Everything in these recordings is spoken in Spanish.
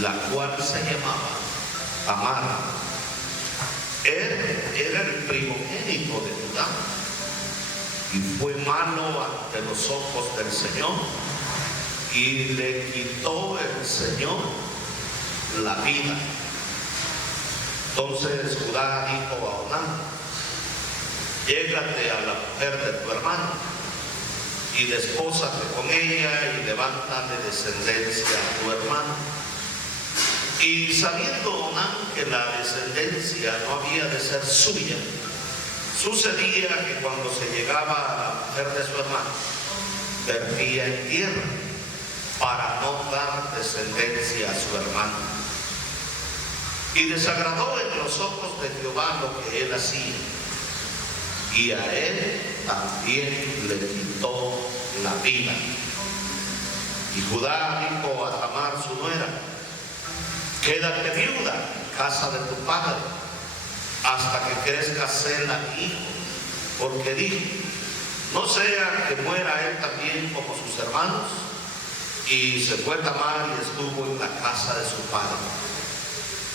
la cual se llamaba Tamar. Él era el primogénito de Judá y fue malo ante los ojos del Señor, y le quitó el Señor la vida. Entonces Judá dijo a Onán: llégate a la mujer de tu hermano y despósate con ella y levántale descendencia a tu hermano. Y sabiendo Onán que la descendencia no había de ser suya, sucedía que cuando se llegaba a la mujer de su hermano, vertía en tierra para no dar descendencia a su hermano. Y desagradó en los ojos de Jehová lo que él hacía, y a él también le quitó la vida. Y Judá dijo a Tamar su nuera: quédate viuda en casa de tu padre hasta que crezca Sela hijo, porque dijo: no sea que muera él también como sus hermanos. Y se fue Tamar y estuvo en la casa de su padre.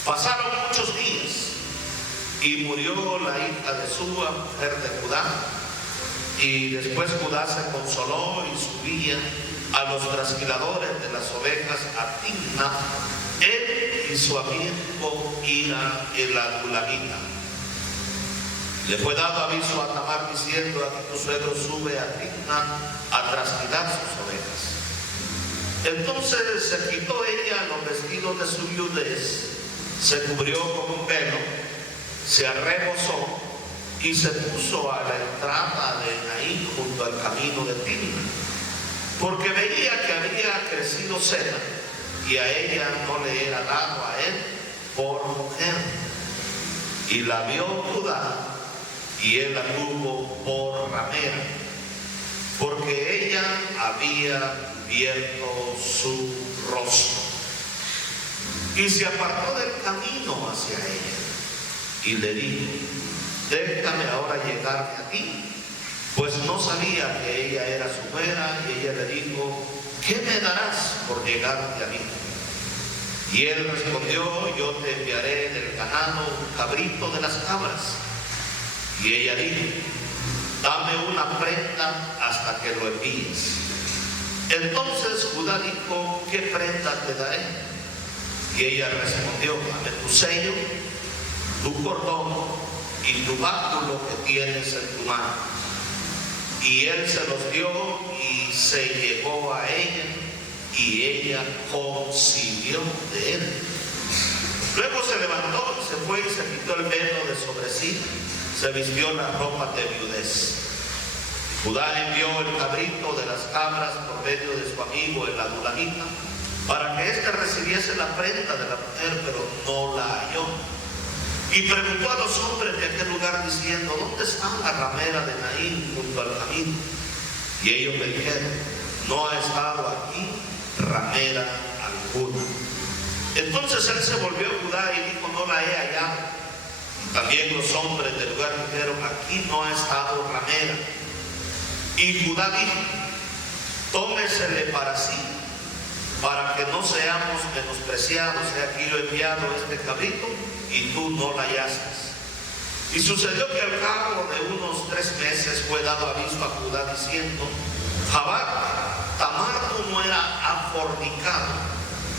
Pasaron muchos días y murió la hija de Súa, mujer de Judá. Y después Judá se consoló y subía a los trasquiladores de las ovejas a Timnat, él y su amigo Hira el adulamita. Le fue dado aviso a Tamar diciendo: aquí tu suegro sube a Timnat a trasquilar sus ovejas. Entonces se quitó ella los vestidos de su viudez, se cubrió con un velo, se arrebozó y se puso a la entrada de Naín junto al camino de Timnat, porque veía que había crecido Sela y a ella no le era dado a él por mujer. Y la vio Judá y él la tuvo por ramera, porque ella había cubierto su rostro. Y se apartó del camino hacia ella y le dijo: déjame ahora llegarme a ti, pues no sabía que ella era su nuera. Y ella le dijo: ¿qué me darás por llegarte a mí? Y él respondió: yo te enviaré del ganado un cabrito de las cabras. Y ella dijo: dame una prenda hasta que lo envíes. Entonces Judá dijo: ¿qué prenda te daré? Y ella respondió: dame tu sello, tu cordón y tu báculo que tienes en tu mano. Y él se los dio y se llegó a ella, y ella concibió de él. Luego se levantó y se fue y se quitó el velo de sobre sí, se vistió la ropa de viudez. Judá envió el cabrito de las cabras por medio de su amigo el adulamita, para que éste recibiese la prenda de la mujer, pero no la halló. Y preguntó a los hombres de aquel lugar diciendo: ¿dónde está la ramera de Naín junto al camino? Y ellos le dijeron: no ha estado aquí ramera alguna. Entonces él se volvió a Judá y dijo: no la he hallado. Y también los hombres del lugar dijeron: aquí no ha estado ramera. Y Judá dijo: tómesele para sí, para que no seamos menospreciados. He aquí yo he enviado este cabrito y tú no la hallaste. Y sucedió que al cabo de unos 3 meses fue dado aviso a Judá diciendo: Tamar tu nuera ha fornicado,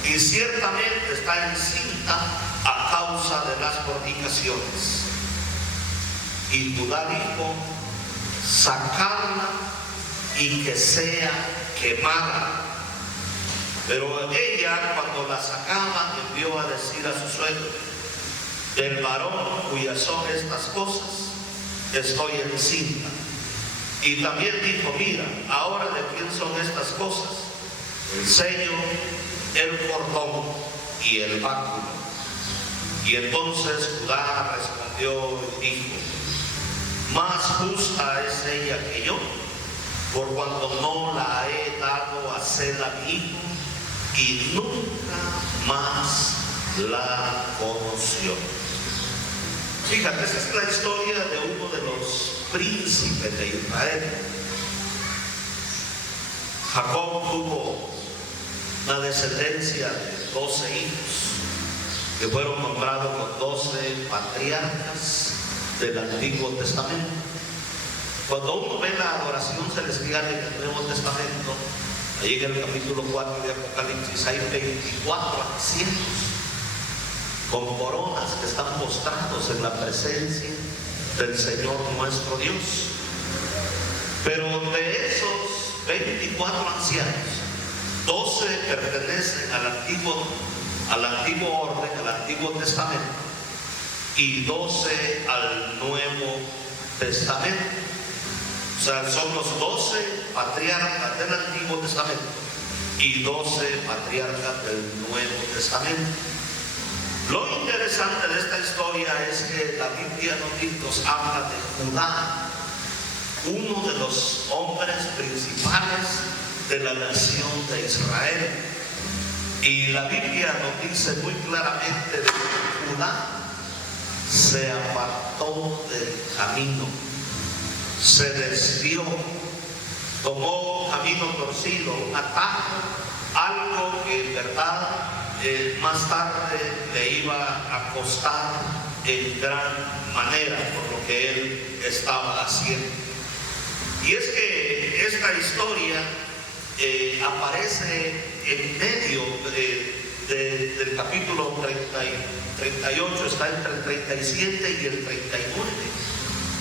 y ciertamente está encinta a causa de las fornicaciones. Y Judá dijo: sacadla y que sea quemada. Pero ella, cuando la sacaba, envió a decir a su suegro: del varón cuyas son estas cosas estoy encinta. Y también dijo: mira, ahora de quién son estas cosas, el sello, el cordón y el báculo. Y entonces Judá respondió y dijo: más justa es ella que yo, por cuanto no la he dado a Sela mi hijo, y nunca más la conoció. Fíjate, esa es la historia de uno de los príncipes de Israel. Jacob tuvo una descendencia de 12 hijos que fueron nombrados los 12 patriarcas del Antiguo Testamento. Cuando uno ve la adoración celestial en el Nuevo Testamento, ahí en el capítulo 4 de Apocalipsis hay 24 ancianos con coronas que están postrados en la presencia del Señor nuestro Dios. Pero de esos 24 ancianos, 12 pertenecen al antiguo orden, al Antiguo Testamento, y 12 al Nuevo Testamento. O sea, son los 12 patriarcas del Antiguo Testamento y 12 patriarcas del Nuevo Testamento. Lo interesante de esta historia es que la Biblia nos habla de Judá, uno de los hombres principales de la nación de Israel. Y la Biblia nos dice muy claramente de que Judá se apartó del camino, se desvió, tomó un camino torcido, un atajo, algo que en verdad más tarde le iba a costar en gran manera por lo que él estaba haciendo. Y es que esta historia aparece en medio del capítulo 38, está entre el 37 y el 39.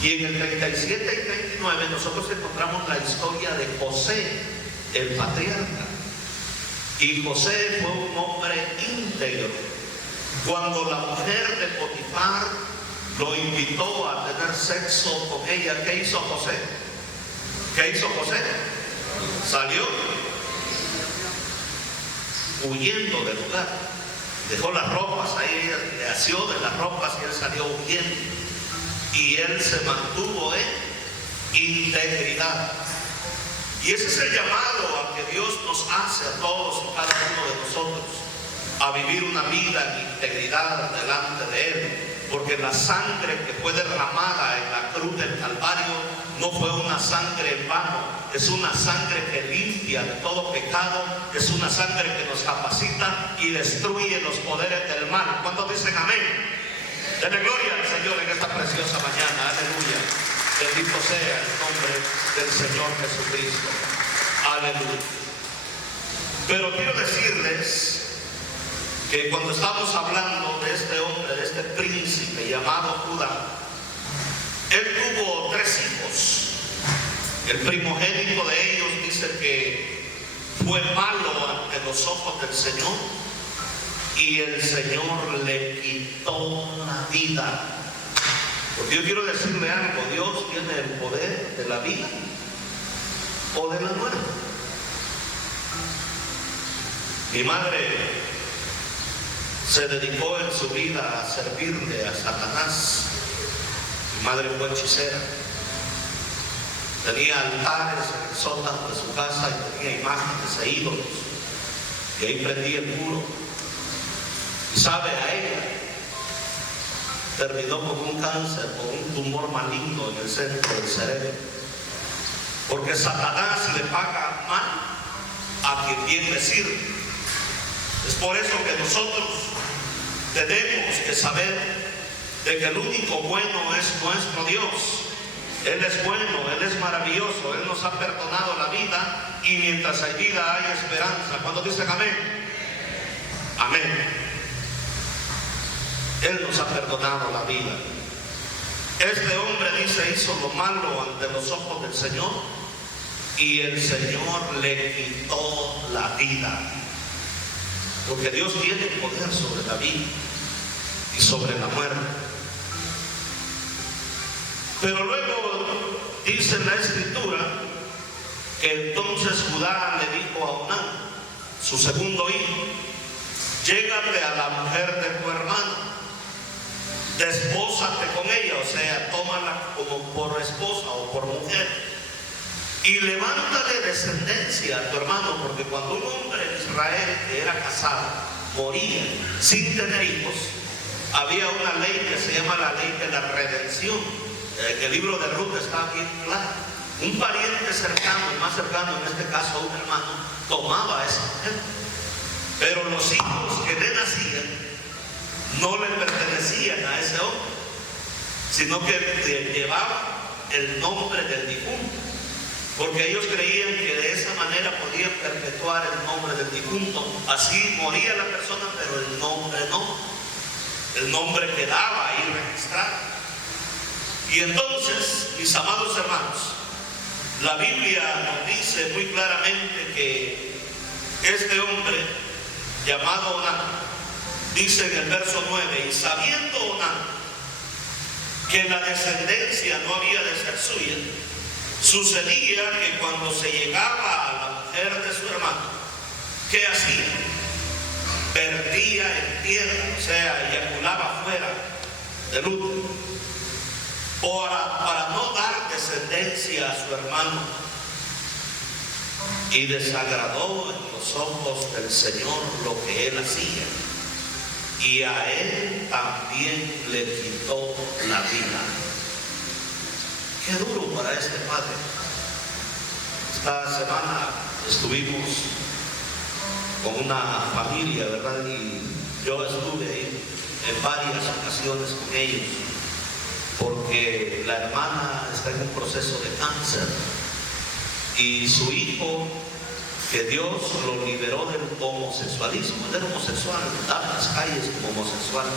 Y en el 37 y 39 nosotros encontramos la historia de José, el patriarca. Y José fue un hombre íntegro. Cuando la mujer de Potifar lo invitó a tener sexo con ella, ¿qué hizo José? ¿Qué hizo José? Salió huyendo del lugar. Dejó las ropas ahí, le asió de las ropas y él salió huyendo. Y él se mantuvo en integridad. Y ese es el llamado a que Dios nos hace a todos y cada uno de nosotros, a vivir una vida en integridad delante de Él. Porque la sangre que fue derramada en la cruz del Calvario no fue una sangre en vano, es una sangre que limpia de todo pecado, es una sangre que nos capacita y destruye los poderes del mal. ¿Cuántos dicen amén? Denle gloria al Señor en esta preciosa mañana, aleluya. Bendito sea el nombre del Señor Jesucristo, aleluya. Pero quiero decirles que cuando estamos hablando de este hombre, de este príncipe llamado Judá, él tuvo 3 hijos. El primogénito de ellos dice que fue malo ante los ojos del Señor y el Señor le quitó la vida. Porque yo quiero decirle algo, Dios tiene el poder de la vida o de la muerte. Mi madre se dedicó en su vida a servirle a Satanás. Mi madre fue hechicera. Tenía altares en el sótano de su casa y tenía imágenes e ídolos. Y ahí prendía el puro. Y sabe, a ella terminó con un cáncer, con un tumor maligno en el centro del cerebro. Porque Satanás le paga mal a quien bien le sirve. Es por eso que nosotros tenemos que saber de que el único bueno es nuestro Dios. Él es bueno, Él es maravilloso, Él nos ha perdonado la vida y mientras hay vida hay esperanza. ¿Cuándo dicen amén? Amén. Él nos ha perdonado la vida. Este hombre dice hizo lo malo ante los ojos del Señor y el Señor le quitó la vida. Porque Dios tiene poder sobre la vida y sobre la muerte. Pero luego dice en la Escritura que entonces Judá le dijo a Onán, su segundo hijo, llégate a la mujer de tu hermano, despósate con ella, o sea, tómala como por esposa o por mujer, y levántale descendencia a tu hermano, porque cuando un hombre en Israel que era casado moría sin tener hijos, había una ley que se llama la ley de la redención. En el libro de Ruth está bien claro. Un pariente cercano, el más cercano en este caso un hermano, tomaba a esa mujer. Pero los hijos que le nacían no le pertenecían a ese hombre, sino que llevaban el nombre del difunto, porque ellos creían que de esa manera podían perpetuar el nombre del difunto. Así moría la persona, pero el nombre no. El nombre quedaba ahí registrado. Y entonces, mis amados hermanos, la Biblia nos dice muy claramente que este hombre llamado Onán, dice en el verso 9, y sabiendo Onán que la descendencia no había de ser suya, sucedía que cuando se llegaba a la mujer de su hermano, ¿qué hacía? Vertía en tierra, o sea, eyaculaba fuera del útero, para no dar descendencia a su hermano. Y desagradó en los ojos del Señor lo que él hacía, y a él también le quitó la vida. Qué duro para este padre. Esta semana estuvimos con una familia, ¿verdad? Y yo estuve ahí en varias ocasiones con ellos, porque la hermana está en un proceso de cáncer y su hijo, que Dios lo liberó del homosexualismo, él era homosexual, andaba en las calles como homosexual,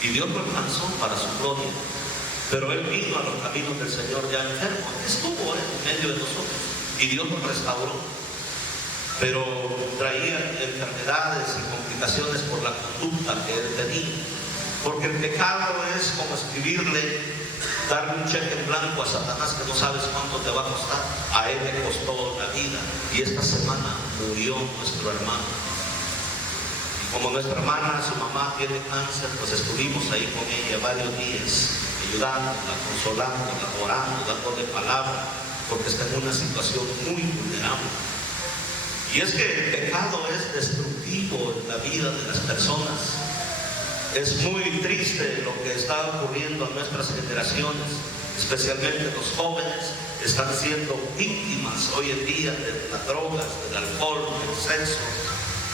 y Dios lo alcanzó para su gloria. Pero él vino a los caminos del Señor ya enfermo, estuvo en medio de nosotros y Dios lo restauró, pero traía enfermedades y complicaciones por la conducta que él tenía, porque el pecado es como escribirle, darle un cheque en blanco a Satanás que no sabes cuánto te va a costar. A él le costó la vida, y esta semana murió nuestro hermano. Y como nuestra hermana, su mamá tiene cáncer, pues estuvimos ahí con ella varios días, ayudándola, consolándola, orando, dándole palabra, porque está en una situación muy vulnerable. Y es que el pecado es destructivo en la vida de las personas. Es muy triste lo que está ocurriendo a nuestras generaciones, especialmente los jóvenes están siendo víctimas hoy en día de las drogas, del alcohol, del sexo.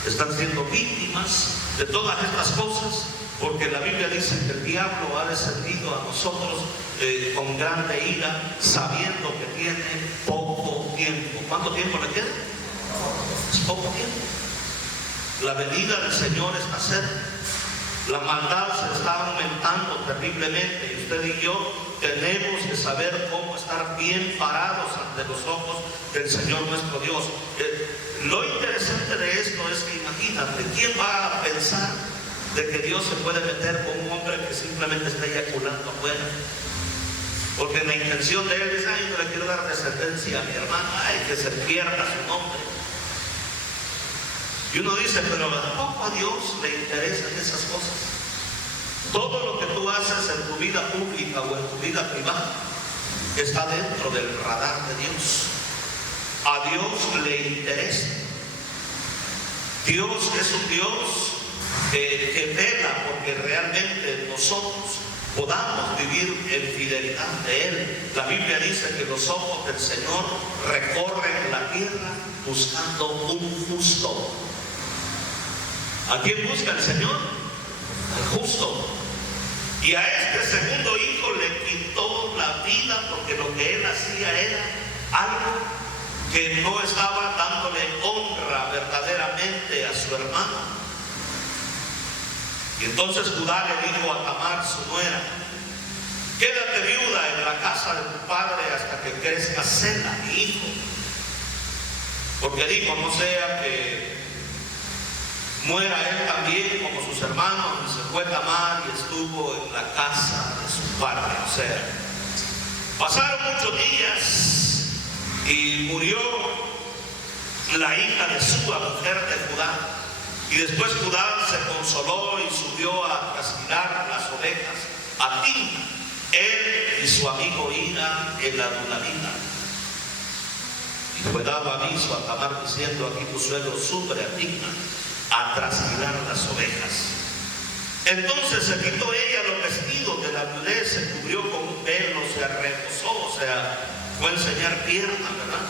Están siendo víctimas de todas estas cosas, porque la Biblia dice que el diablo ha descendido a nosotros con grande ira, sabiendo que tiene poco tiempo. ¿Cuánto tiempo le queda? Es poco tiempo. La venida del Señor está cerca. La maldad se está aumentando terriblemente, y usted y yo tenemos que saber cómo estar bien parados ante los ojos del Señor nuestro Dios. Lo interesante de esto es que imagínate, ¿quién va a pensar de que Dios se puede meter con un hombre que simplemente está eyaculando afuera? Porque la intención de él es, ay, no le quiero dar descendencia a mi hermano, ay, que se pierda su nombre. Y uno dice, pero ¿tampoco a Dios le interesan esas cosas? Todo lo que tú haces en tu vida pública o en tu vida privada está dentro del radar de Dios. A Dios le interesa. Dios es un Dios que vela porque realmente nosotros podamos vivir en fidelidad de Él. La Biblia dice que los ojos del Señor recorren la tierra buscando un justo. ¿A quién busca el Señor? Al justo. Y a este segundo hijo le quitó la vida, porque lo que él hacía era algo que no estaba dándole honra verdaderamente a su hermano. Y entonces Judá le dijo a Tamar, su nuera, quédate viuda en la casa de tu padre hasta que crezca Sela, mi hijo. Porque dijo, no sea que muera él también como sus hermanos. Y se fue Tamar y estuvo en la casa de su padre. O sea, pasaron muchos días y murió la hija de Súa, mujer de Judá. Y después Judá se consoló y subió a trasquilar las ovejas a Timna, él y su amigo Hira, el adulamita. Y fue dado aviso a Tamar diciendo, aquí tu suegro sube a Timna a trasquilar las ovejas. Entonces se quitó ella los vestidos de la viudez, se cubrió con un velo, se reposó, o sea, fue a enseñar pierna, ¿verdad?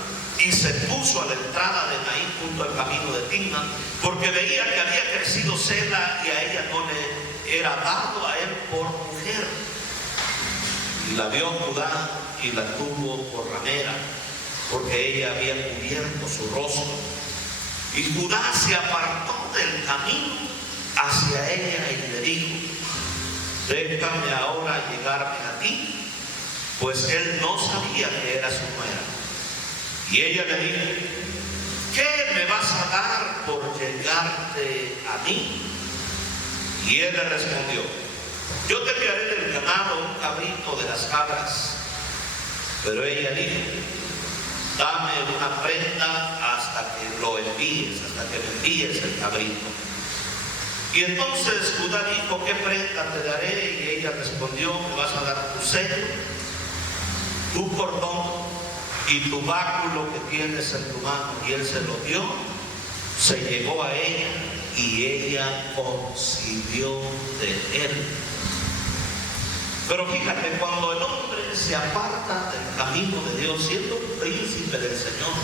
y se puso a la entrada de Naín junto al camino de Timna, porque veía que había crecido Sela y a ella no le era dado a él por mujer. Y la vio Judá y la tuvo por ramera, porque ella había cubierto su rostro. Y Judá se apartó del camino hacia ella y le dijo: déjame ahora llegarme a ti, pues él no sabía que era su nuera. Y ella le dijo: ¿qué me vas a dar por llegarte a mí? Y él le respondió: yo te enviaré del ganado un cabrito de las cabras. Pero ella dijo: dame una prenda hasta que lo envíes, hasta que me envíes el cabrito. Y entonces Judá dijo: ¿qué prenda te daré? Y ella respondió: me vas a dar tu sello, tu cordón y tu báculo que tienes en tu mano. Y él se lo dio, se llegó a ella y ella concibió de él. Pero fíjate, cuando el hombre se aparta del camino de Dios, siendo un príncipe del Señor,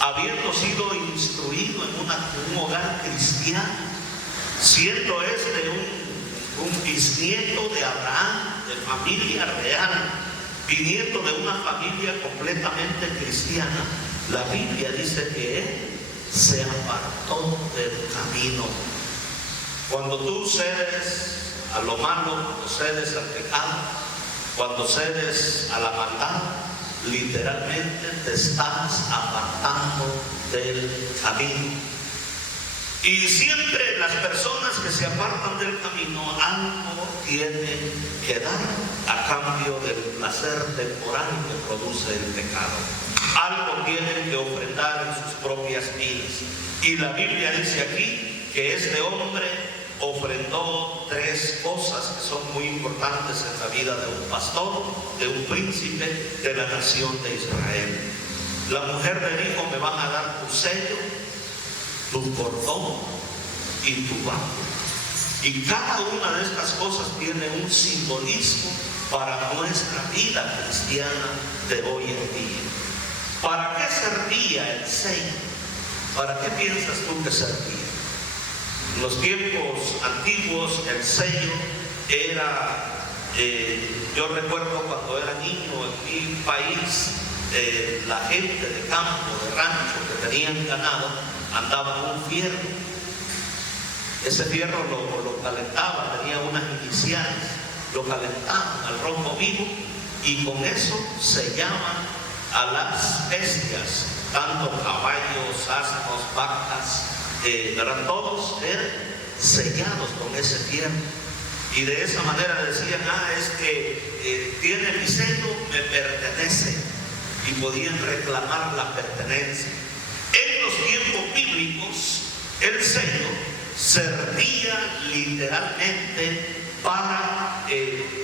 habiendo sido instruido en un hogar cristiano, siendo un bisnieto de Abraham, de familia real, viniendo de una familia completamente cristiana, la Biblia dice que él se apartó del camino. Cuando tú cedes a lo malo, cuando cedes al pecado, cuando cedes a la maldad, literalmente te estás apartando del camino. Y siempre las personas que se apartan del camino, algo tienen que dar a cambio del placer temporal que produce el pecado. Algo tienen que ofrendar en sus propias vidas. Y la Biblia dice aquí que este hombre ofrendó 3 cosas que son muy importantes en la vida de un pastor, de un príncipe de la nación de Israel. La mujer le dijo: me van a dar tu sello, tu cordón y tu báculo. Y cada una de estas cosas tiene un simbolismo para nuestra vida cristiana de hoy en día. ¿Para qué servía el sello? ¿Para qué piensas tú que servía? En los tiempos antiguos el sello era, yo recuerdo cuando era niño en mi país, la gente de campo, de rancho que tenían ganado, andaban un fierro. Ese fierro lo calentaban, tenía unas iniciales, lo calentaban al rojo vivo y con eso sellaban a las bestias, tanto caballos, asnos, vacas, eran todos sellados con ese fierro. Y de esa manera decían: es que tiene mi sello, me pertenece. Y podían reclamar la pertenencia. En los tiempos bíblicos, el sello servía literalmente para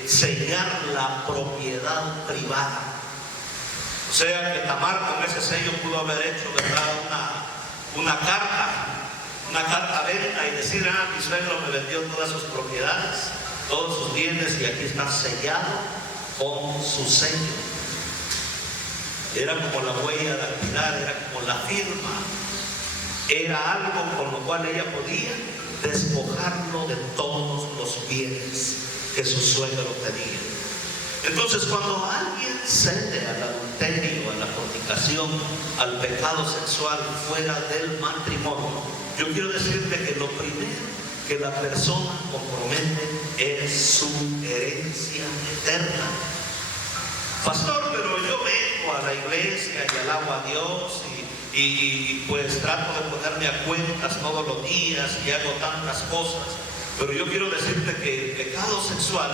sellar la propiedad privada. O sea que Tamar con ese sello pudo haber hecho, ¿verdad?, una carta venta y decir: mi suegro me vendió todas sus propiedades, todos sus bienes, y aquí está sellado con su sello. Era como la huella dactilar, era como la firma, era algo con lo cual ella podía despojarlo de todos los bienes que su suegro tenía. Entonces, cuando alguien cede al adulterio, a la fornicación, al pecado sexual fuera del matrimonio, yo quiero decirle que lo primero que la persona compromete es su herencia eterna. Pastor, pero yo vengo a la iglesia y alabo a Dios y pues trato de ponerme a cuentas todos los días y hago tantas cosas. Pero yo quiero decirte que el pecado sexual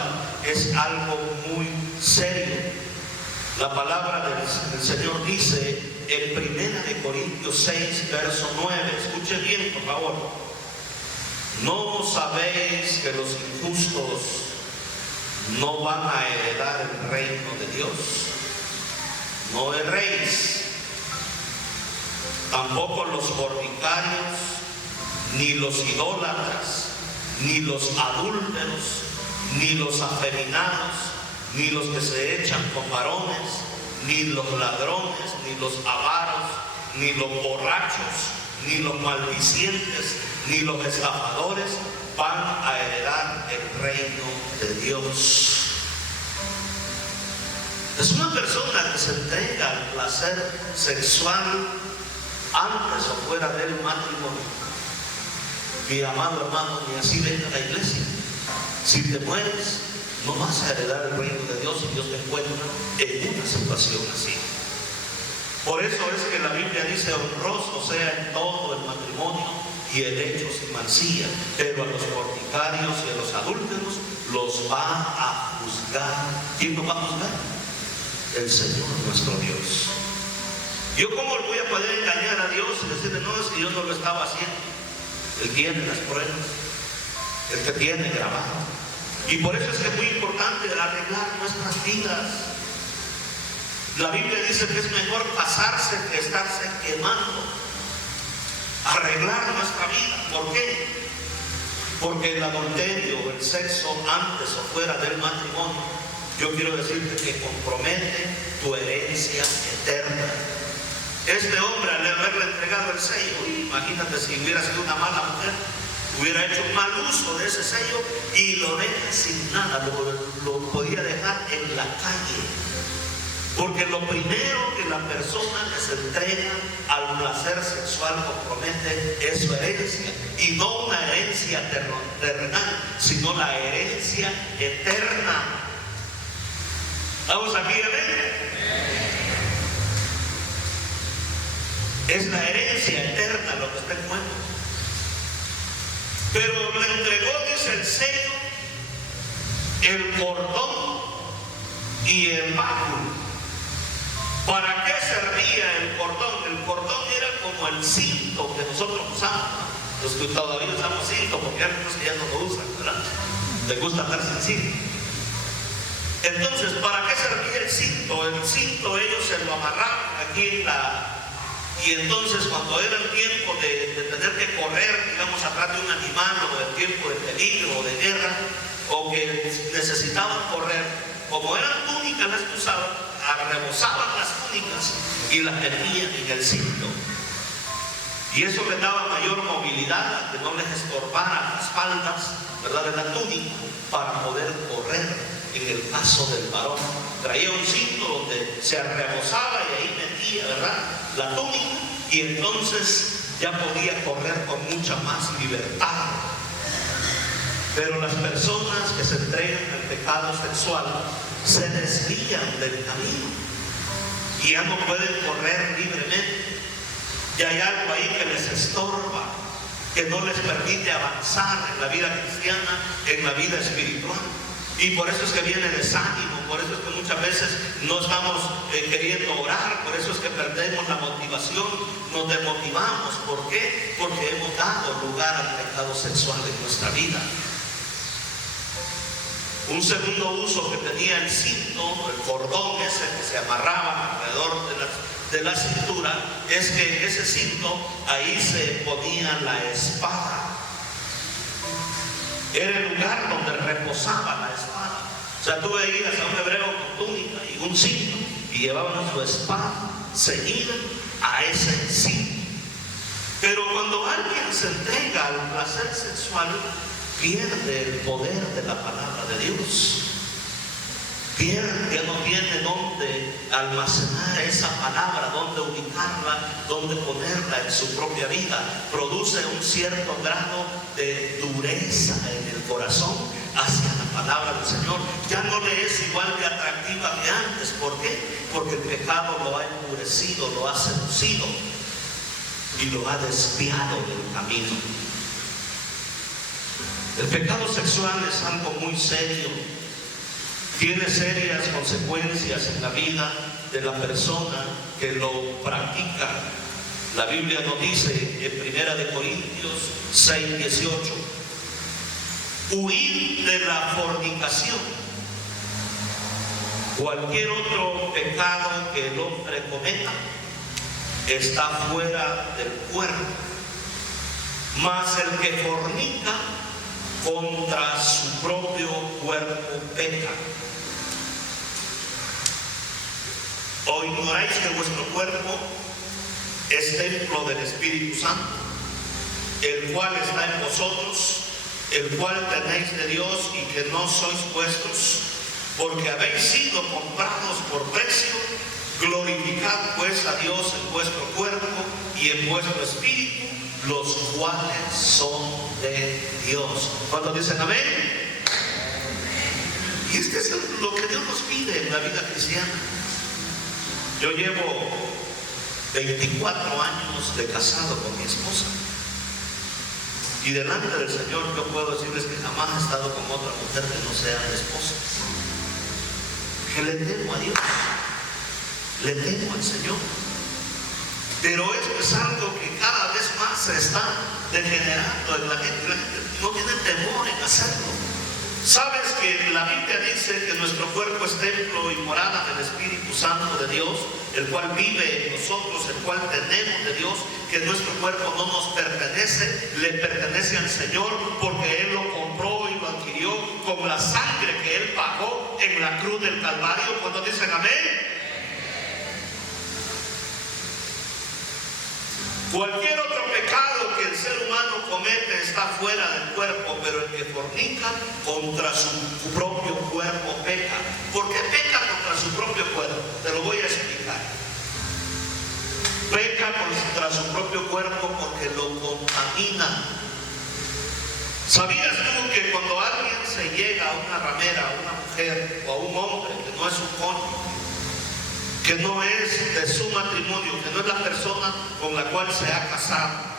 es algo muy serio. La palabra del Señor dice en 1 Corintios 6, verso 9, escuche bien, por favor: ¿no sabéis que los injustos no van a heredar el reino de Dios? No erréis. Tampoco los fornicarios, ni los idólatras, ni los adúlteros, ni los afeminados, ni los que se echan con varones, ni los ladrones, ni los avaros, ni los borrachos, ni los maldicientes, ni los estafadores van a heredar el reino de Dios. Es una persona que se entrega al placer sexual antes o fuera del matrimonio. Mi amado hermano, ni así venga a la iglesia. Si te mueres, no vas a heredar el reino de Dios si Dios te encuentra en una situación así. Por eso es que la Biblia dice: honroso sea en todo el matrimonio y el hecho sin mancilla, pero a los fornicarios y a los adúlteros los va a juzgar. ¿Quién los va a juzgar? El Señor nuestro Dios. ¿Yo cómo voy a poder engañar a Dios y decirle: no, es que yo no lo estaba haciendo? Él tiene las pruebas, Él te tiene grabado. Y por eso es que es muy importante arreglar nuestras vidas. La Biblia dice que es mejor casarse que estarse quemando. Arreglar nuestra vida. ¿Por qué? Porque el adulterio, el sexo antes o fuera del matrimonio, yo quiero decirte que compromete tu herencia eterna. Este hombre, al haberle entregado el sello, imagínate si hubiera sido una mala mujer, hubiera hecho un mal uso de ese sello y lo deja sin nada, lo podía dejar en la calle. Porque lo primero que la persona que se entrega al placer sexual compromete es su herencia. Y no una herencia terrenal, sino la herencia eterna. ¿Vamos aquí a ver? Es la herencia eterna lo que está en juego. Pero le entregó, dice, el sello, el cordón y el báculo. ¿Para qué servía el cordón? El cordón era como el cinto que nosotros usamos. Los que todavía usamos cinto, porque hay algunos que ya no lo usan, ¿verdad? Les gusta andar sin cinto. Entonces, ¿para qué servía el cinto? El cinto ellos se lo amarraban aquí en la... Y entonces cuando era el tiempo de tener que correr, digamos, atrás de un animal, o el tiempo de peligro o de guerra, o que necesitaban correr, como eran túnicas las que usaban, rebozaban las túnicas y las metían en el cinto. Y eso les daba mayor movilidad, que no les estorbara las espaldas, ¿verdad?, de la túnica, para poder correr en el paso del varón. Traía un cinto donde se rebozaba y ahí metía, ¿verdad?, la túnica, y entonces ya podía correr con mucha más libertad. Pero las personas que se entregan al pecado sexual se desvían del camino y ya no pueden correr libremente. Y hay algo ahí que les estorba, que no les permite avanzar en la vida cristiana, en la vida espiritual. Y por eso es que viene desánimo, por eso es que muchas veces no estamos queriendo orar, por eso es que perdemos la motivación, nos desmotivamos. ¿Por qué? Porque hemos dado lugar al pecado sexual en nuestra vida. Un segundo uso que tenía el cinto, el cordón ese que se amarraba alrededor de la cintura, es que ese cinto, ahí se ponía la espada. Era el lugar donde reposaba la espada. O sea, tú veías a un hebreo con túnica y un cinto, y llevaban su espada ceñida a ese cinto. Pero cuando alguien se entrega al placer sexual, pierde el poder de la palabra de Dios. Pierde, ya no tiene dónde almacenar esa palabra, dónde ubicarla, dónde ponerla en su propia vida. Produce un cierto grado de dureza en el corazón hacia la palabra del Señor. Ya no le es igual de atractiva que antes. ¿Por qué? Porque el pecado lo ha endurecido, lo ha seducido y lo ha desviado del camino. El pecado sexual es algo muy serio. Tiene serias consecuencias en la vida de la persona que lo practica. La Biblia nos dice en 1 Corintios 6:18: huid de la fornicación. Cualquier otro pecado que el hombre cometa está fuera del cuerpo, mas el que fornica contra su propio cuerpo peca. ¿O ignoráis que vuestro cuerpo es templo del Espíritu Santo, el cual está en vosotros, el cual tenéis de Dios y que no sois vuestros, porque habéis sido comprados por precio. Glorificad pues a Dios en vuestro cuerpo y en vuestro espíritu, los cuales son de Dios. ¿Cuántos dicen amén? Y este es lo que Dios nos pide en la vida cristiana. Yo llevo 24 años de casado con mi esposa. Y delante del Señor yo puedo decirles que jamás he estado con otra mujer que no sea mi esposa. Que le temo a Dios, le temo al Señor. Pero esto es algo que cada vez más se está degenerando en la gente. La gente no tiene temor en hacerlo. ¿Sabes que la Biblia dice que nuestro cuerpo es templo y morada del Espíritu Santo de Dios, el cual vive en nosotros, el cual tenemos de Dios, que nuestro cuerpo no nos pertenece, le pertenece al Señor, porque Él lo compró y lo adquirió con la sangre que Él pagó en la cruz del Calvario? Cuando dicen amén. Cualquier otro pecado que el ser humano comete está fuera del cuerpo, pero el que fornica contra su propio cuerpo peca. ¿Por qué peca contra su propio cuerpo? Te lo voy a explicar. Peca contra su propio cuerpo porque lo contamina. ¿Sabías tú que cuando alguien se llega a una ramera, a una mujer o a un hombre que no es su cónyuge, que no es de su matrimonio, que no es la persona con la cual se ha casado,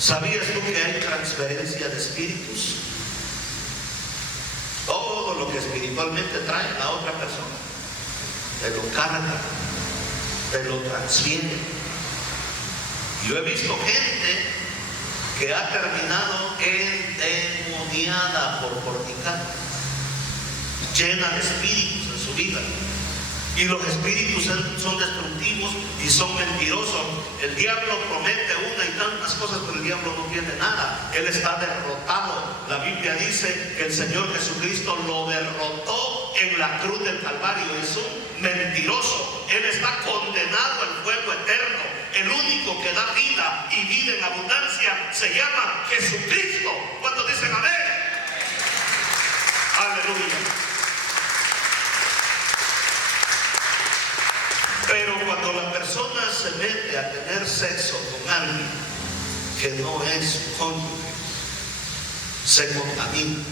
¿sabías tú que hay transferencia de espíritus? Todo lo que espiritualmente trae la otra persona, te lo carga, te lo transfiere. Yo he visto gente que ha terminado endemoniada por fornicar, llena de espíritus en su vida. Y los espíritus son destructivos y son mentirosos. El diablo promete una y tantas cosas, pero el diablo no tiene nada. Él está derrotado. La Biblia dice que el Señor Jesucristo lo derrotó en la cruz del Calvario. Es un mentiroso. Él está condenado al fuego eterno. El único que da vida y vida en abundancia se llama Jesucristo. ¿Cuántos dicen amén? Aleluya. Pero cuando la persona se mete a tener sexo con alguien que no es su cónyuge, se contamina.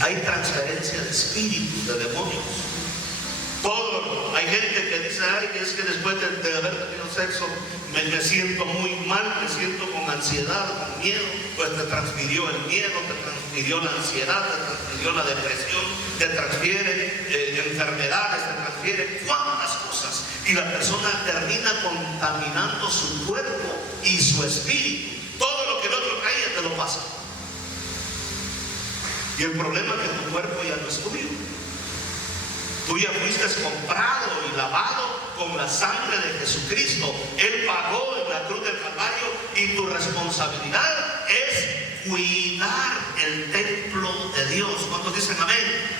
Hay transferencia de espíritus, de demonios. Todo. Hay gente que dice, ay, es que después de haber tenido sexo me siento muy mal, me siento con ansiedad, con miedo. Pues te transfirió el miedo, te transfirió la ansiedad, te transfirió la depresión, te transfiere enfermedades, te transfiere cuántas cosas. Y la persona termina contaminando su cuerpo y su espíritu. Todo lo que el otro trae te lo pasa. Y el problema es que tu cuerpo ya no es tuyo. Tú ya fuiste comprado y lavado con la sangre de Jesucristo. Él pagó en la cruz del Calvario y tu responsabilidad es cuidar el templo de Dios. ¿Cuántos dicen amén?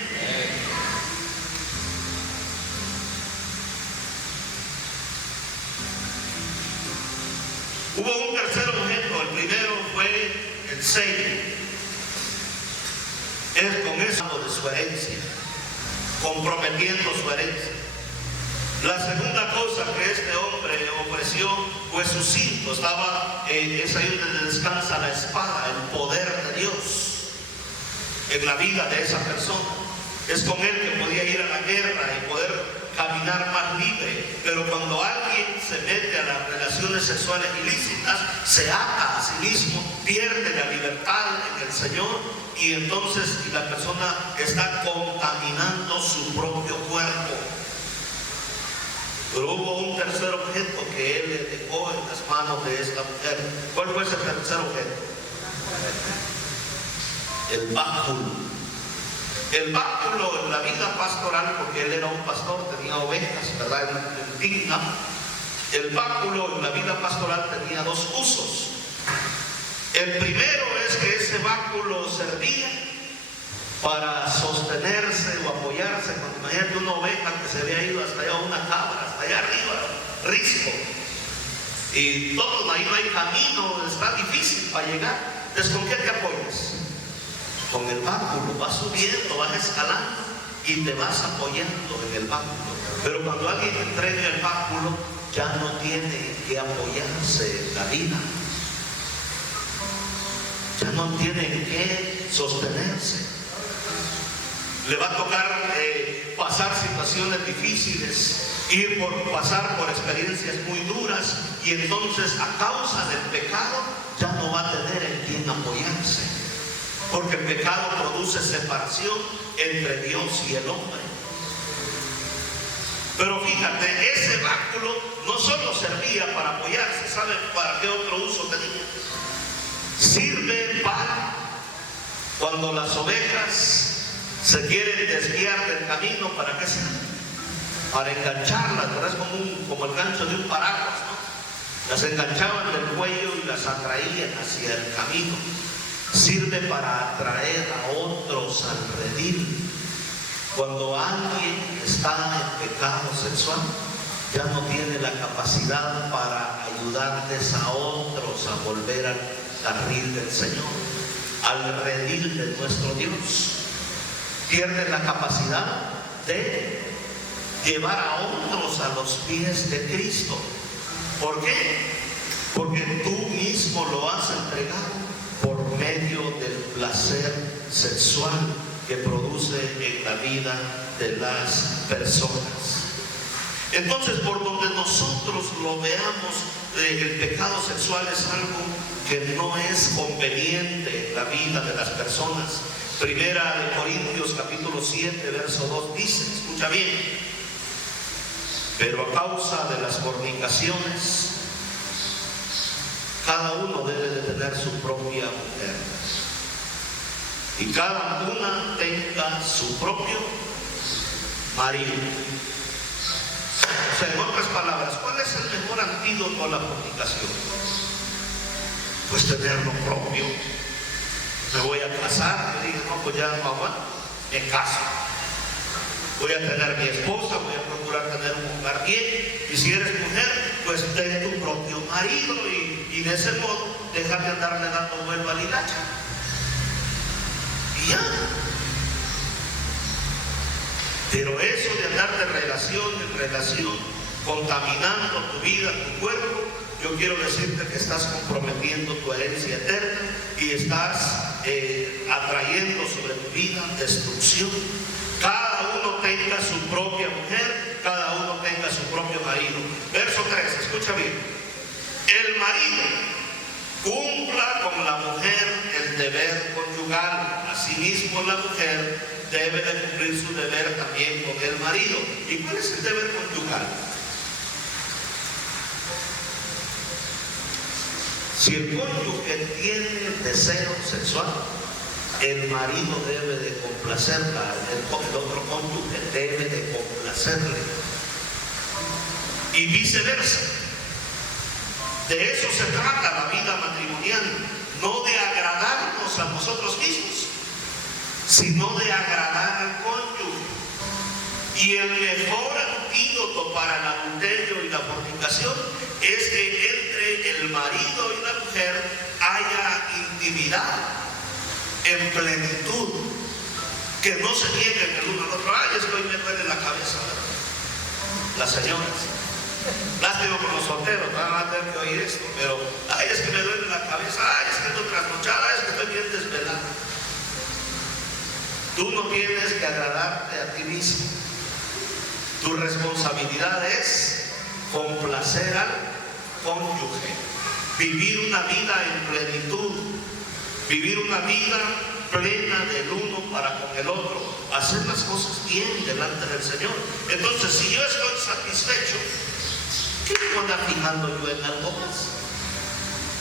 Hubo un tercer objeto. El primero fue el sello. Es con eso de su herencia, comprometiendo su herencia. La segunda cosa que este hombre ofreció fue su cinto. Es ahí donde descansa la espada, el poder de Dios en la vida de esa persona. Es con él que podía ir a la guerra y poder caminar más libre. Pero cuando alguien se mete a las relaciones sexuales ilícitas, se ata a sí mismo, pierde la libertad en el Señor. Y entonces la persona está contaminando su propio cuerpo. Pero hubo un tercer objeto que él le dejó en las manos de esta mujer. ¿Cuál fue ese tercer objeto? El báculo. El báculo en la vida pastoral, porque él era un pastor, tenía ovejas, ¿verdad? En Digna. El báculo en la vida pastoral tenía dos usos. El primero es que ese báculo servía para sostenerse o apoyarse. Imagínate una oveja que se había ido hasta allá, una cabra, hasta allá arriba, risco. y todo, ahí no hay camino, está difícil para llegar. Entonces, ¿con qué te apoyas? Con el báculo. Vas subiendo, vas escalando y te vas apoyando en el báculo. Pero cuando alguien entrega el báculo, ya no tiene que apoyarse en la vida, ya no tiene que sostenerse. Le va a tocar pasar situaciones difíciles, pasar por experiencias muy duras, y entonces a causa del pecado ya no va a tener en quién apoyarse, porque el pecado produce separación entre Dios y el hombre. Pero fíjate, ese báculo no solo servía para apoyarse, ¿saben para qué otro uso tenía? Sirve para cuando las ovejas se quieren desviar del camino. ¿Para qué sirve? Para engancharlas, ¿verdad? Es como el gancho de un paraguas, ¿no? Las enganchaban del cuello y las atraían hacia el camino. Sirve para atraer a otros al redil. Cuando alguien está en pecado sexual, ya no tiene la capacidad para ayudarles a otros a volver al carril del Señor, al redil de nuestro Dios. Pierde la capacidad de llevar a otros a los pies de Cristo. ¿Por qué? Porque tú mismo lo has entregado por medio del placer sexual que produce en la vida de las personas. Entonces, por donde nosotros lo veamos, el pecado sexual es algo que no es conveniente en la vida de las personas. Primera de Corintios capítulo 7 verso 2 dice, escucha bien: pero a causa de las fornicaciones, cada uno debe de tener su propia mujer, y cada una tenga su propio marido. O sea, en otras palabras, ¿cuál es el mejor antídoto a la fornicación? Pues tener lo propio. Me voy a casar, me dije, no, pues ya no aguanto, me caso. Voy a tener mi esposa, voy a procurar tener un hogar bien, y si eres mujer, pues ten tu propio marido, y de ese modo dejar de andarle dando vuelta a la hilacha. Y ya. Pero eso de andar de relación en relación, contaminando tu vida, tu cuerpo, yo quiero decirte que estás comprometiendo tu herencia eterna y estás atrayendo sobre tu vida destrucción. Cada uno tenga su propia mujer, cada uno tenga su propio marido. Verso 3, escucha bien. El marido cumpla con la mujer el deber conyugal. Asimismo, la mujer debe de cumplir su deber también con el marido. ¿Y cuál es el deber conyugal? Si el cónyuge tiene deseo sexual, el marido debe de complacerla, el otro cónyuge debe de complacerle, y viceversa. De eso se trata la vida matrimonial, no de agradarnos a nosotros mismos, sino de agradar al cónyuge. Y el mejor antídoto para el adulterio y la fornicación es que entre el marido y la mujer haya intimidad en plenitud, que no se nieguen el uno al otro. Ay, es que hoy me duele la cabeza. Las señoras, lástima por los solteros, van a tener que oír esto, pero ay, es que me duele la cabeza, ay, es que estoy trasnochada, es que estoy bien desvelada. Tú no tienes que agradarte a ti mismo. Tu responsabilidad es complacer al cónyuge, vivir una vida en plenitud, vivir una vida plena del uno para con el otro, hacer las cosas bien delante del Señor. Entonces, si yo estoy satisfecho, ¿qué me voy a andar fijando yo en algo más?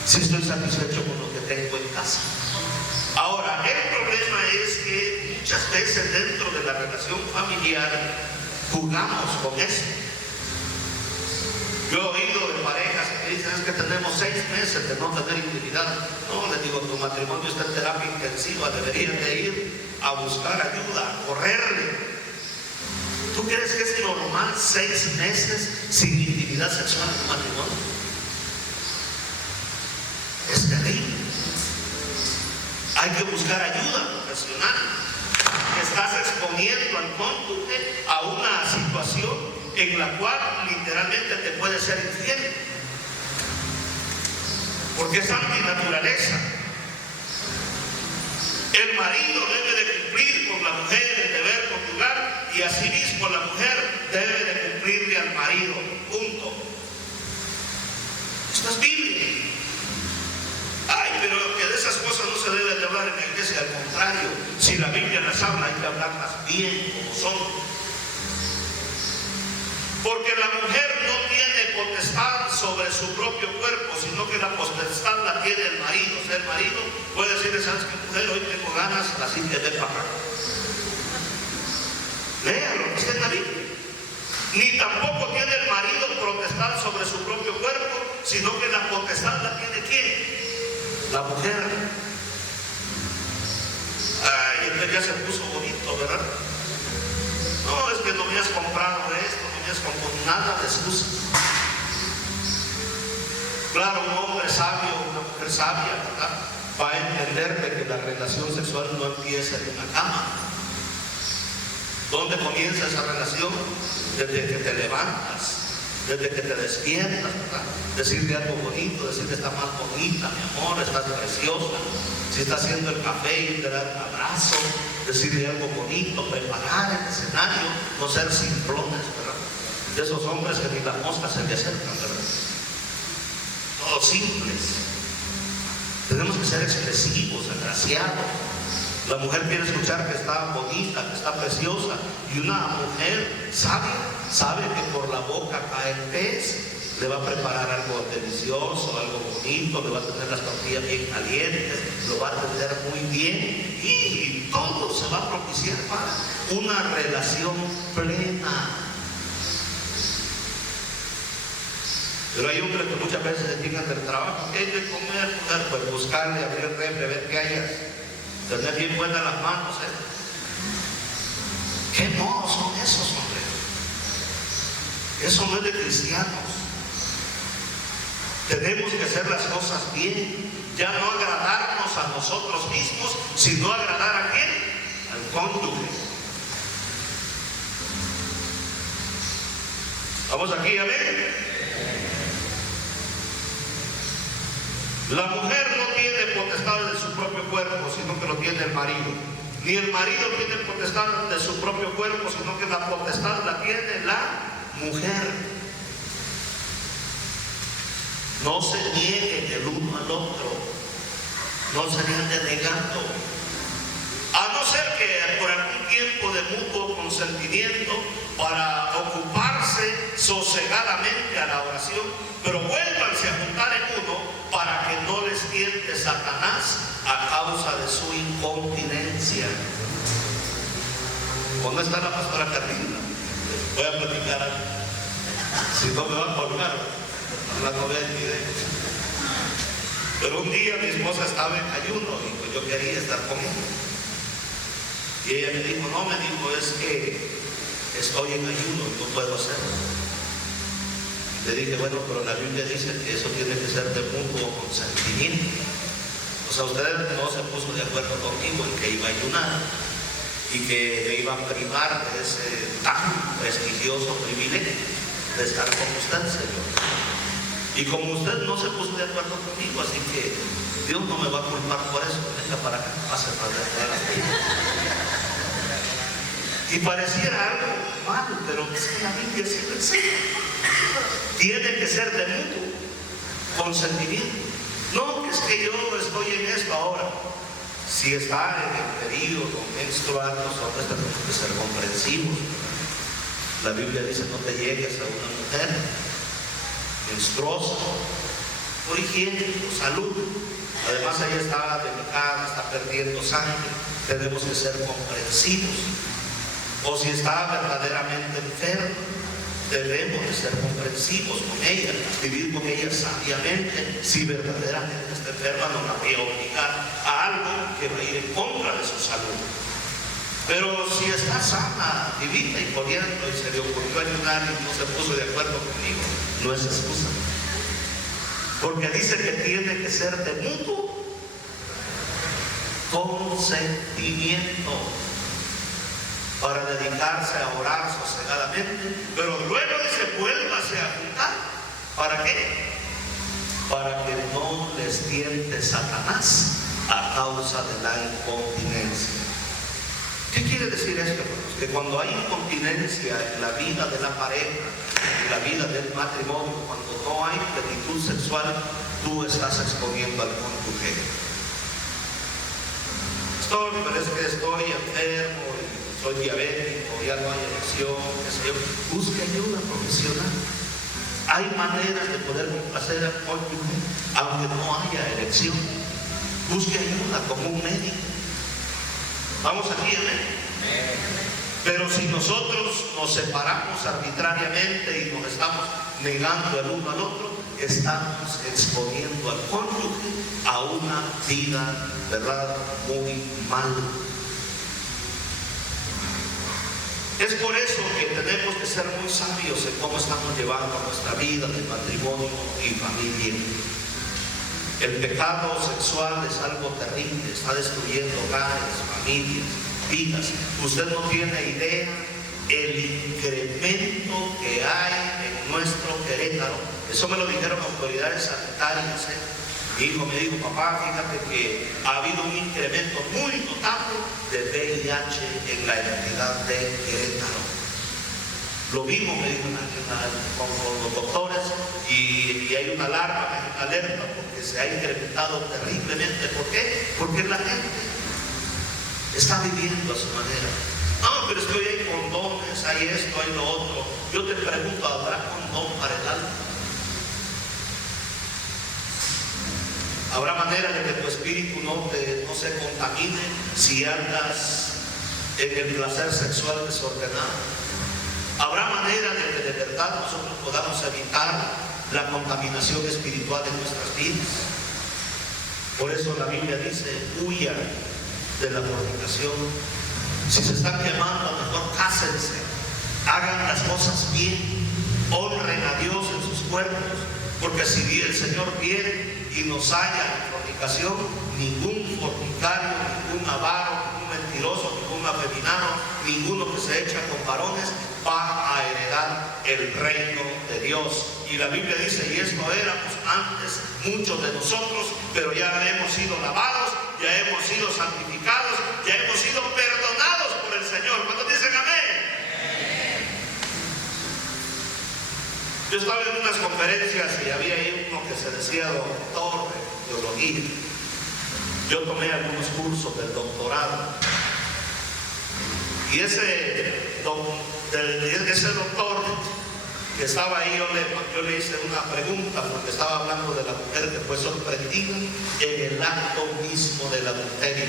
Si estoy satisfecho con lo que tengo en casa. Ahora, el problema es que muchas veces dentro de la relación familiar jugamos con eso. Yo he oído de parejas que dicen, es que tenemos 6 meses de no tener intimidad. No, les digo, tu matrimonio está en terapia intensiva, deberían de ir a buscar ayuda, a correrle. ¿Tú crees que es normal 6 meses sin intimidad sexual en un matrimonio? Hay que buscar ayuda profesional. Estás exponiendo al cónyuge a una situación en la cual literalmente te puede ser infiel, porque es antinaturaleza. El marido debe de cumplir con la mujer el deber conyugal, y asimismo la mujer debe de cumplirle al marido. Punto. Esto es Biblia. Ay, pero que de esas cosas no se debe de hablar en la iglesia. Al contrario, si la Biblia las habla, hay que hablarlas bien como son. Porque la mujer no tiene potestad sobre su propio cuerpo, sino que la potestad la tiene el marido. O sea, el marido puede decirle: ¿sabes qué, mujer? Hoy tengo ganas, así que ven para acá. Léalo, que está en la Biblia. Ni tampoco tiene el marido potestad sobre su propio cuerpo, sino que la potestad la tiene ¿quién? La mujer. Ay, entonces ya se puso bonito, ¿verdad? No, es que no me has comprado esto, no me has comprado nada de excusa. Claro, un hombre sabio, una mujer sabia, ¿verdad?, va a entender de que la relación sexual no empieza en una cama. ¿Dónde comienza esa relación? Desde que te levantas, desde que te despiertas, ¿verdad? Decirle algo bonito, decirle: está más bonita, mi amor, estás preciosa. Si está haciendo el café, y te da un abrazo, decirle algo bonito, preparar el escenario, no ser simplones, ¿verdad? De esos hombres que ni las moscas se le acercan, ¿verdad? Todos simples. Tenemos que ser expresivos, agraciados. La mujer quiere escuchar que está bonita, que está preciosa, y una mujer sabia sabe que por la boca cae el pez. Le va a preparar algo delicioso, algo bonito, le va a tener las tortillas bien calientes, lo va a atender muy bien, y todo se va a propiciar para una relación plena. Pero hay hombres que muchas veces se llegan del trabajo: ¿qué hay de comer? Pues buscarle, abrir el refri, ver qué hay. Tener bien buenas las manos, ¿Qué modos son esos, hombre? Eso no es de cristianos. Tenemos que hacer las cosas bien, ya no agradarnos a nosotros mismos, sino agradar ¿a quién? Al cónyuge. ¿Vamos aquí a ver? La mujer no tiene potestad de su propio cuerpo, sino que lo tiene el marido. Ni el marido tiene potestad de su propio cuerpo, sino que la potestad la tiene la mujer. No se nieguen el uno al otro, no se anden negando, a no ser que por algún tiempo de mutuo consentimiento, para ocuparse sosegadamente a la oración, pero vuélvanse a juntar en uno, para que no les tiente Satanás a causa de su incontinencia. ¿Dónde está la pastora Carlina? Voy a platicar algo. Si no me va a colgar. La novela. Pero un día mi esposa estaba en ayuno y pues yo quería estar con ella. Y ella me dijo: no, es que estoy en ayuno y no puedo hacerlo. Le dije: bueno, pero la Biblia dice que eso tiene que ser de mutuo consentimiento. O sea, usted no se puso de acuerdo conmigo en que iba a ayunar y que me iba a privar de ese tan prestigioso privilegio de estar con usted, Señor. Y como usted no se puso de acuerdo conmigo, así que Dios no me va a culpar por eso. Venga para acá, pase para adelante. Y pareciera algo malo, pero es que la Biblia siempre enseña. Tiene que ser de mutuo consentimiento. No, que es que yo estoy en esto ahora. Si está en el periodo menstrual, nosotros tenemos que ser comprensivos. La Biblia dice: no te llegues a una mujer menstruosa, por higiene, por salud. Además, ella está delicada, está perdiendo sangre. Tenemos que ser comprensivos. O si está verdaderamente enferma, debemos de ser comprensivos con ella, vivir con ella sabiamente. Si verdaderamente está enferma, no la voy a obligar a algo que va a ir en contra de su salud. Pero si está sana, vivita y corriendo, y se le ocurrió ayudar y no se puso de acuerdo conmigo, no es excusa. Porque dice que tiene que ser de mutuo consentimiento para dedicarse a orar sosegadamente, pero luego dice, vuélvase a juntar. ¿Para qué? Para que no les tiente Satanás a causa de la incontinencia. ¿Qué quiere decir esto, hermanos? Que cuando hay incontinencia en la vida de la pareja, en la vida del matrimonio, cuando no hay plenitud sexual, tú estás exponiendo al cónyuge. Pero es que estoy enfermo, soy diabético, ya no hay erección, qué sé yo. Busque ayuda profesional. Hay maneras de poder complacer al cónyuge, aunque no haya erección. Busque ayuda como un médico. Vamos aquí, amén. Pero si nosotros nos separamos arbitrariamente y nos estamos negando el uno al otro, estamos exponiendo al cónyuge a una vida, ¿verdad?, muy mal. Es por eso que tenemos que ser muy sabios en cómo estamos llevando nuestra vida de matrimonio y familia. El pecado sexual es algo terrible, está destruyendo hogares, familias, vidas. Usted no tiene idea el incremento que hay en nuestro Querétaro. Eso me lo dijeron autoridades sanitarias. Mi hijo me dijo, papá, fíjate que ha habido un incremento muy notable de VIH en la entidad de Querétaro. Lo mismo me dijo con los doctores y hay una alarma, hay una alerta porque se ha incrementado terriblemente. ¿Por qué? Porque la gente está viviendo a su manera. No, pero es que hoy hay condones, hay esto, hay lo otro. Yo te pregunto, ¿habrá condón para el alma? ¿Habrá manera de que tu espíritu no se contamine si andas en el placer sexual desordenado? ¿Habrá manera de que de verdad nosotros podamos evitar la contaminación espiritual de nuestras vidas? Por eso la Biblia dice, huyan de la fornicación. Si se están quemando, mejor cásense, hagan las cosas bien, honren a Dios en sus cuerpos, porque si el Señor viene y nos halla en fornicación, ningún fornicario, ningún avaro, ningún mentiroso, ningún afeminado, ninguno que se echa con varones va a heredar el reino de Dios. Y la Biblia dice, y esto éramos antes muchos de nosotros, pero ya hemos sido lavados, ya hemos sido santificados, ya hemos sido perdonados por el Señor. ¿Cuántos dicen amén? Yo estaba en unas conferencias y había ahí uno que se decía doctor de teología. Yo tomé algunos cursos del doctorado. Y ese doctor que estaba ahí, yo le hice una pregunta porque estaba hablando de la mujer que fue sorprendida en el acto mismo del adulterio.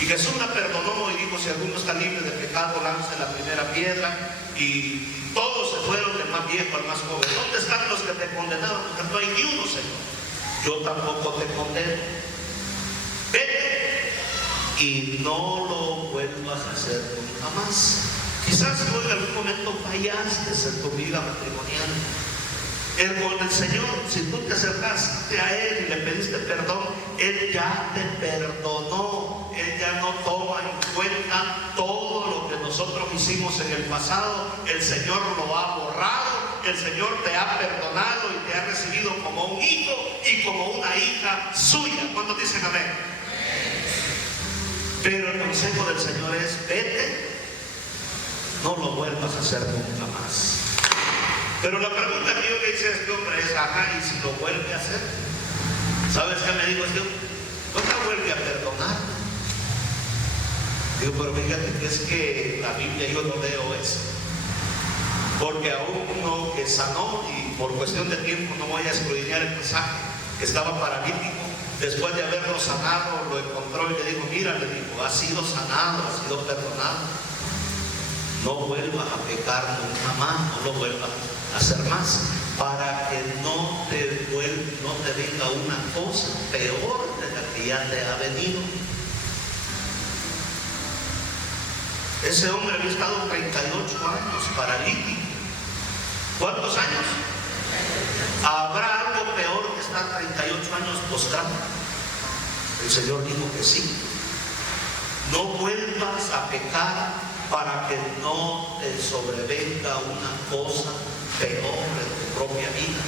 Y Jesús la perdonó y dijo, si alguno está libre de pecado, lance la primera piedra. Y todos se fueron, del más viejo al más joven. ¿Dónde están los que te condenaron? Porque no hay ni uno, Señor. Yo tampoco te condeno. Vete y no lo vuelvas a hacer nunca más. Quizás tú en algún momento fallaste en tu vida matrimonial. Con el Señor, si tú te acercaste a Él y le pediste perdón, Él ya te perdonó. Él ya no toma en cuenta todo lo que nosotros hicimos en el pasado. El Señor lo ha borrado. El Señor te ha perdonado y te ha recibido como un hijo y como una hija suya. ¿Cuántos dicen amén? Pero el consejo del Señor es, vete, no lo vuelvas a hacer nunca más. Pero la pregunta que yo le hice a este hombre es, ajá, ¿y si lo vuelve a hacer? ¿Sabes qué me dijo este hombre? No te vuelve a perdonar. Digo, pero fíjate que es que la Biblia yo no leo eso. Porque aún uno que sanó, y por cuestión de tiempo no voy a escudriñar el mensaje, que estaba paralítico, después de haberlo sanado, lo encontró y le dijo, mira, le dijo, has sido sanado, has sido perdonado. No vuelvas a pecar nunca más, no lo vuelvas a hacer más, para que no te venga una cosa peor de la que ya te ha venido. Ese hombre había estado 38 años paralítico. ¿Cuántos años? ¿Habrá algo peor que estar 38 años postrado? El Señor dijo que sí. No vuelvas a pecar para que no te sobrevenga una cosa peor en tu propia vida.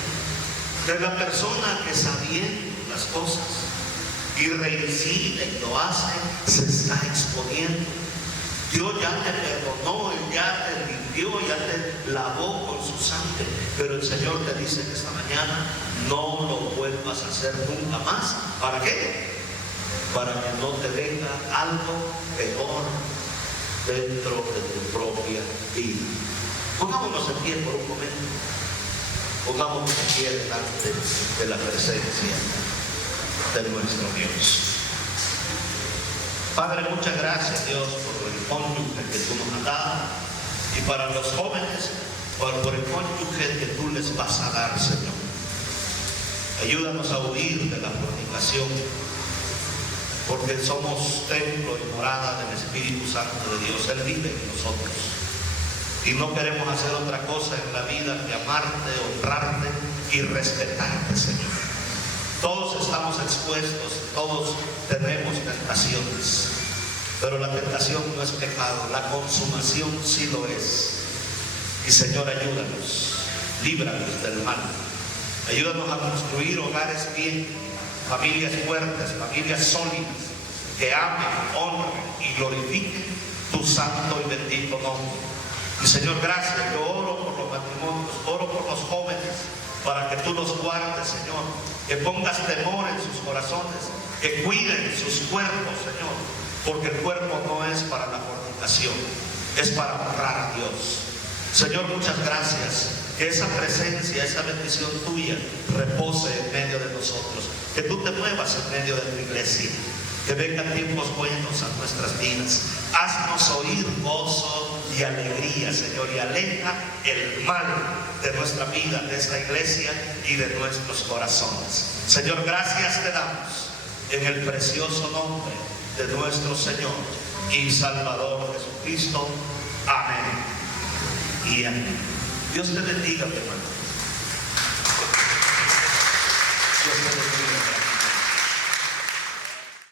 De la persona que sabiendo las cosas y reincide y lo hace, se está exponiendo. Dios ya te perdonó, Él ya te limpió, ya te lavó con su sangre, pero el Señor te dice que esta mañana no lo vuelvas a hacer nunca más. ¿Para qué? Para que no te venga algo peor dentro de tu propia vida. Pongámonos en pie por un momento. Pongámonos en pie delante de la presencia de nuestro Dios. Padre, muchas gracias, Dios, por el cónyuge que tú nos has dado, y para los jóvenes, por el cónyuge que tú les vas a dar, Señor. Ayúdanos a huir de la fornicación, porque somos templo y morada del Espíritu Santo de Dios. Él vive en nosotros y no queremos hacer otra cosa en la vida que amarte, honrarte y respetarte, Señor. Todos estamos expuestos, todos tenemos tentaciones, pero la tentación no es pecado, la consumación sí lo es. Y Señor, ayúdanos, líbranos del mal, ayúdanos a construir hogares bien, familias fuertes, familias sólidas, que amen, honren y glorifiquen tu santo y bendito nombre. Y Señor, gracias. Yo oro por los matrimonios, oro por los jóvenes, para que tú los guardes, Señor, que pongas temor en sus corazones, que cuiden sus cuerpos, Señor, porque el cuerpo no es para la fornicación, es para honrar a Dios. Señor, muchas gracias. Que esa presencia, esa bendición tuya repose en medio de nosotros. Que tú te muevas en medio de tu iglesia. Que vengan tiempos buenos a nuestras vidas. Haznos oír gozo y alegría, Señor, y aleja el mal de nuestra vida, de esta iglesia y de nuestros corazones. Señor, gracias te damos en el precioso nombre de nuestro Señor y Salvador Jesucristo. Amén y amén. Dios te bendiga, mi hermano. Dios te bendiga.